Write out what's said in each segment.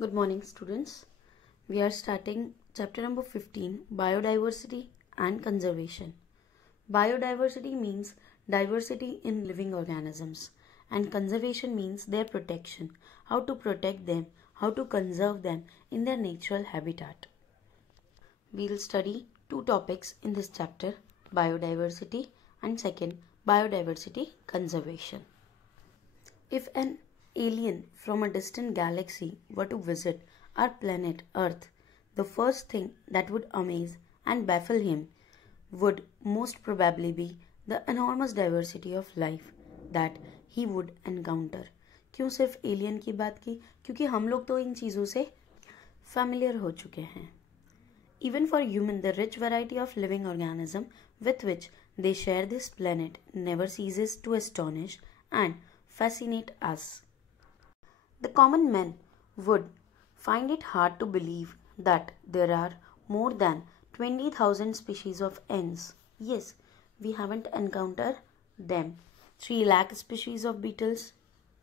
Good morning, students. We are starting chapter number 15, Biodiversity and Conservation. Biodiversity means diversity in living organisms, and conservation means their protection, how to protect them, how to conserve them in their natural habitat. We will study two topics in this chapter, biodiversity and second, biodiversity conservation. If an alien from a distant galaxy were to visit our planet Earth, the first thing that would amaze and baffle him would most probably be the enormous diversity of life that he would encounter. क्यों सिर्फ alien की बात की? क्योंकि हम लोग तो इन चीज़ों से familiar हो चुके हैं. Even for human, the rich variety of living organism with which they share this planet never ceases to astonish and fascinate us. The common man would find it hard to believe that there are more than 20,000 species of ants. Yes, we haven't encountered them. 3 lakh species of beetles,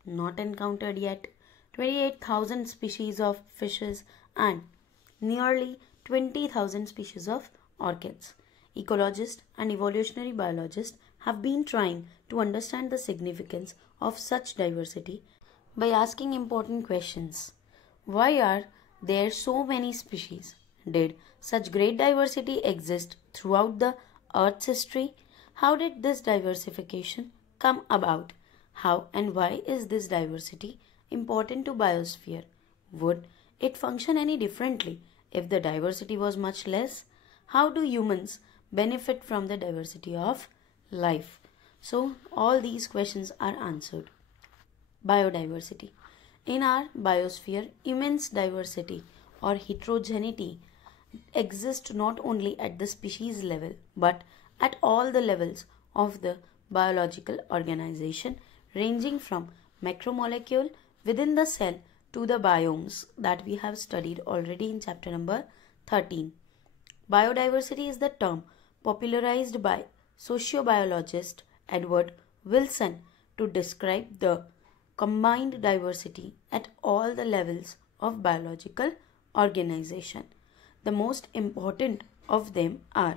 not encountered yet. 28,000 species of fishes and nearly 20,000 species of orchids. Ecologists and evolutionary biologists have been trying to understand the significance of such diversity by asking important questions. Why are there so many species? Did such great diversity exist throughout the Earth's history? How did this diversification come about? How and why is this diversity important to biosphere? Would it function any differently if the diversity was much less? How do humans benefit from the diversity of life? So all these questions are answered. Biodiversity. In our biosphere, immense diversity or heterogeneity exists not only at the species level but at all the levels of the biological organization, ranging from macromolecule within the cell to the biomes that we have studied already in chapter number 13. Biodiversity is the term popularized by sociobiologist Edward Wilson to describe the combined diversity at all the levels of biological organization. The most important of them are: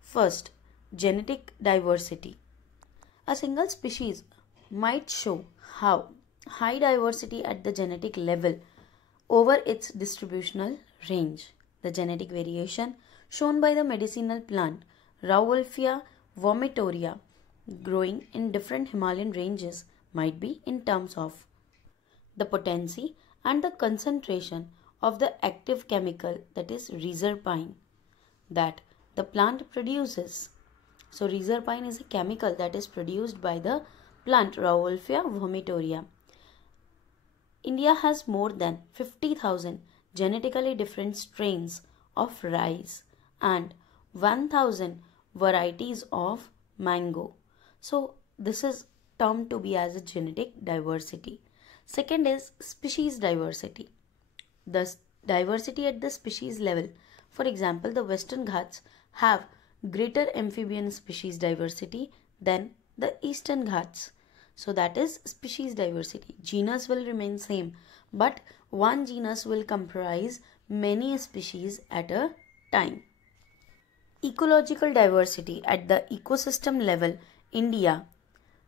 first, genetic diversity. A single species might show how high diversity at the genetic level over its distributional range. The genetic variation shown by the medicinal plant Rauwolfia vomitoria growing in different Himalayan ranges might be in terms of the potency and the concentration of the active chemical, that is reserpine, that the plant produces. So reserpine is a chemical that is produced by the plant Rauwolfia vomitoria. India has more than 50,000 genetically different strains of rice and 1,000 varieties of mango. So this is termed to be as a genetic diversity. Second is species diversity. The diversity at the species level. For example, the Western Ghats have greater amphibian species diversity than the Eastern Ghats. So that is species diversity. Genus will remain same, but one genus will comprise many species at a time. Ecological diversity at the ecosystem level. India,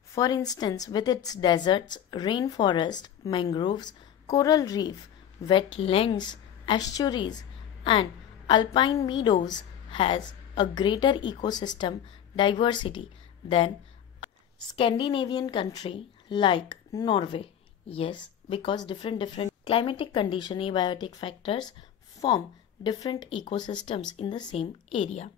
for instance, with its deserts, rainforest, mangroves, coral reef, wetlands, estuaries, and alpine meadows, has a greater ecosystem diversity than a Scandinavian country like Norway. Yes, because different climatic condition, abiotic factors form different ecosystems in the same area.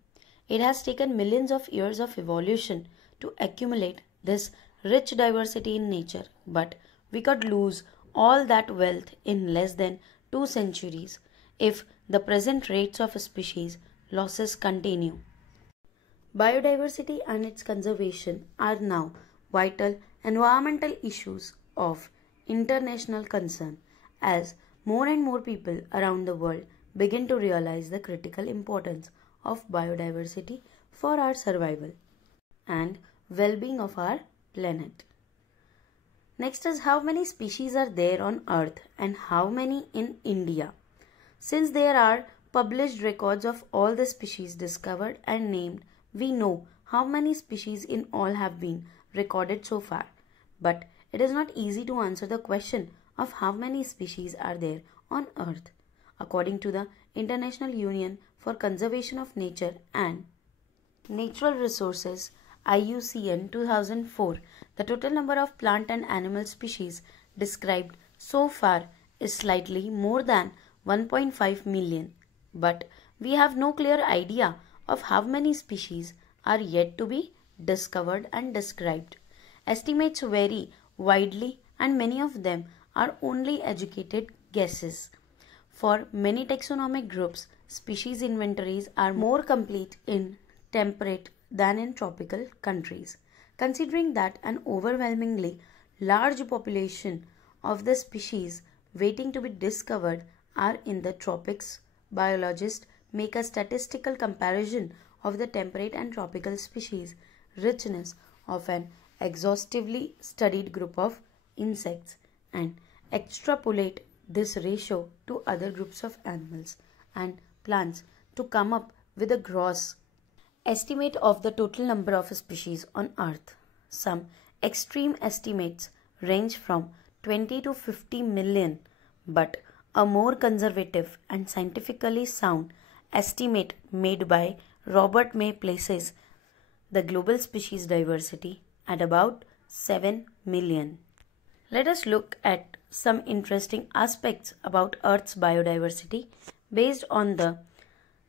It has taken millions of years of evolution to accumulate this rich diversity in nature, but we could lose all that wealth in less than 2 centuries if the present rates of species losses continue. Biodiversity and its conservation are now vital environmental issues of international concern as more and more people around the world begin to realize the critical importance of biodiversity for our survival and well-being of our planet. Next is how many species are there on Earth and how many in India. Since there are published records of all the species discovered and named, we know how many species in all have been recorded so far. But it is not easy to answer the question of how many species are there on Earth. According to the International Union for Conservation of Nature and Natural Resources IUCN 2004, the total number of plant and animal species described so far is slightly more than 1.5 million, but we have no clear idea of how many species are yet to be discovered and described. Estimates vary widely and many of them are only educated guesses. For many taxonomic groups, species inventories are more complete in temperate than in tropical countries. Considering that an overwhelmingly large population of the species waiting to be discovered are in the tropics, biologists make a statistical comparison of the temperate and tropical species richness of an exhaustively studied group of insects and extrapolate this ratio to other groups of animals and plants to come up with a gross estimate of the total number of species on Earth. Some extreme estimates range from 20 to 50 million, but a more conservative and scientifically sound estimate made by Robert May places the global species diversity at about 7 million. Let us look at some interesting aspects about Earth's biodiversity based on the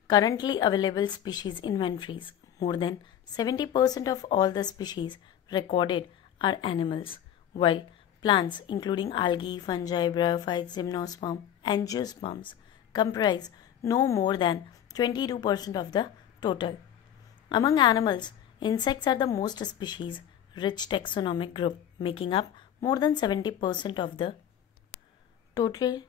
currently available species inventories. More than 70% of all the species recorded are animals, while plants including algae, fungi, bryophytes, gymnosperm, and angiosperms comprise no more than 22% of the total. Among animals, insects are the most species-rich taxonomic group, making up more than 70% of the total.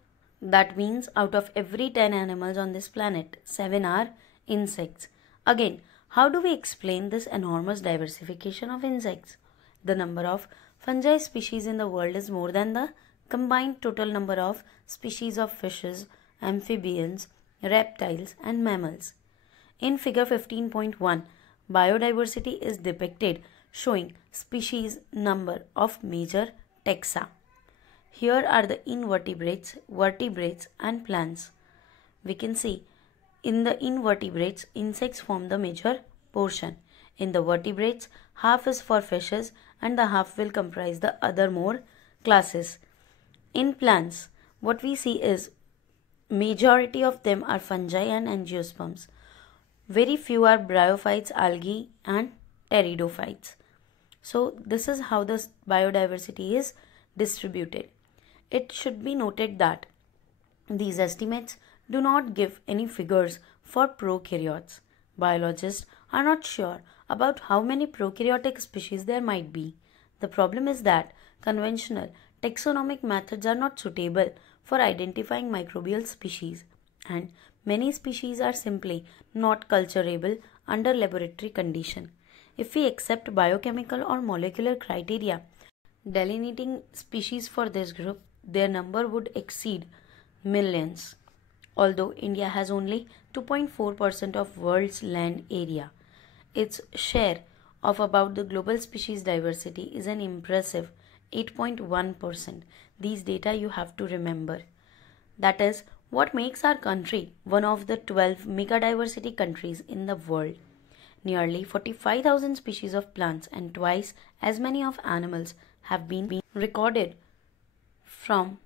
That means out of every 10 animals on this planet, 7 are insects. Again, how do we explain this enormous diversification of insects? The number of fungi species in the world is more than the combined total number of species of fishes, amphibians, reptiles, and mammals. In figure 15.1, biodiversity is depicted showing species number of major taxa. Here are the invertebrates, vertebrates, and plants. We can see in the invertebrates, insects form the major portion. In the vertebrates, half is for fishes and the half will comprise the other more classes. In plants, what we see is majority of them are fungi and angiosperms. Very few are bryophytes, algae, and pteridophytes. So this is how the biodiversity is distributed. It should be noted that these estimates do not give any figures for prokaryotes. Biologists are not sure about how many prokaryotic species there might be. The problem is that conventional taxonomic methods are not suitable for identifying microbial species, and many species are simply not culturable under laboratory condition. If we accept biochemical or molecular criteria delineating species for this group, their number would exceed millions. Although India has only 2.4% of world's land area, its share of about the global species diversity is an impressive 8.1%. These data you have to remember. That is what makes our country one of the 12 megadiversity countries in the world. Nearly 45,000 species of plants and twice as many of animals have been recorded from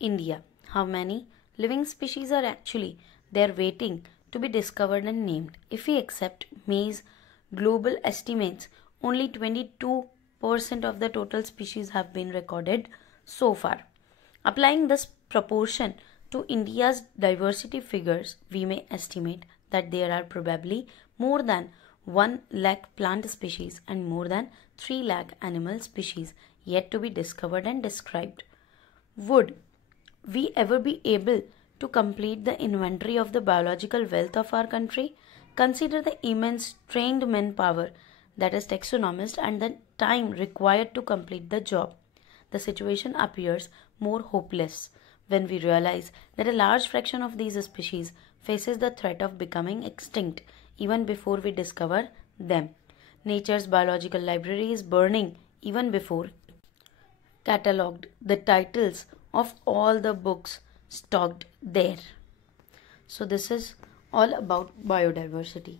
India. How many living species are actually there waiting to be discovered and named? If we accept May's global estimates, only 22% of the total species have been recorded so far. Applying this proportion to India's diversity figures, we may estimate that there are probably more than 1 lakh plant species and more than 3 lakh animal species yet to be discovered and described. Would we ever be able to complete the inventory of the biological wealth of our country? Consider the immense trained manpower, that is taxonomists, and the time required to complete the job. the situation appears more hopeless when we realize that a large fraction of these species faces the threat of becoming extinct even before we discover them. Nature's biological library is burning even before catalogued the titles of all the books stocked there. So this is all about biodiversity.